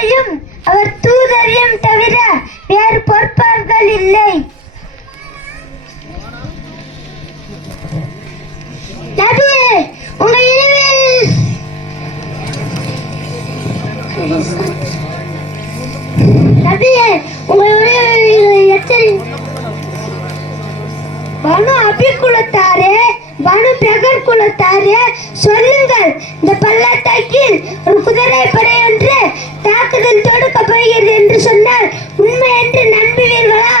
அல்லாவையும் அவர் தூதரையும் தவிர வேறு பொறுப்பார்கள் இல்லை. நபியே, உங்க இரவில் பனு அபிகுலத்தாரே, பனு பெகர் குலத்தாரே, சொல்லுங்கள், இந்த பள்ளத்தாக்கில் ஒரு குதிரை படை ஒன்று தாக்குதல் தொடுக்கப்படுகிறது என்று சொன்னால் உண்மை என்று நம்புவீர்களா?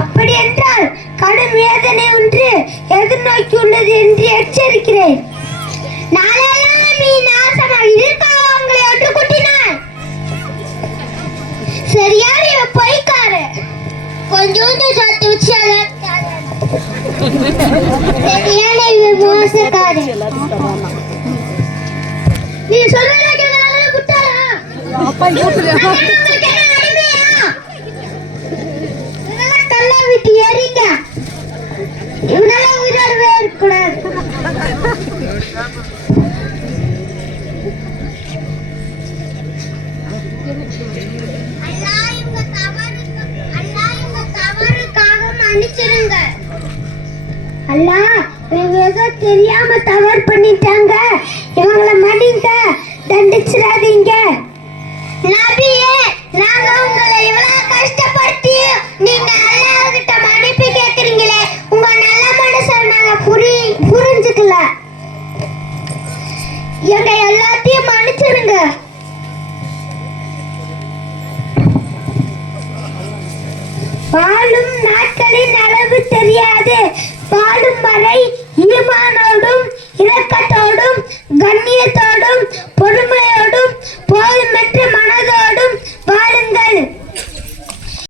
அப்படி என்றால் கடும் வேதனை ஒன்று எதிர்நோக்கி உள்ளது என்று எச்சரிக்கிறேன். நாளெல்லாம் நீ நாசமாக இதற்காக உங்களை ஒன்று கூட்டினார். சரியான இவ பொய்க்காரு. கொஞ்சோண்டு சத்து வச்சு சரியான இவ மோசக்காரு. நீ சொல்றத கேட்கறாங்க குட்டாரா? அப்பா கூப்பிடுறியா? இதெல்லாம் கல்லா விட்டு ஏறிங்க. இவனால உயிரோடவே இருக்கக்கூடாது. அல்லாஹ், இவங்க ஏதோ தெரியாம தவறு பண்ணிட்டாங்க, இவங்களை மன்னிங்க, தண்டிச்சிடாதீங்க. நபி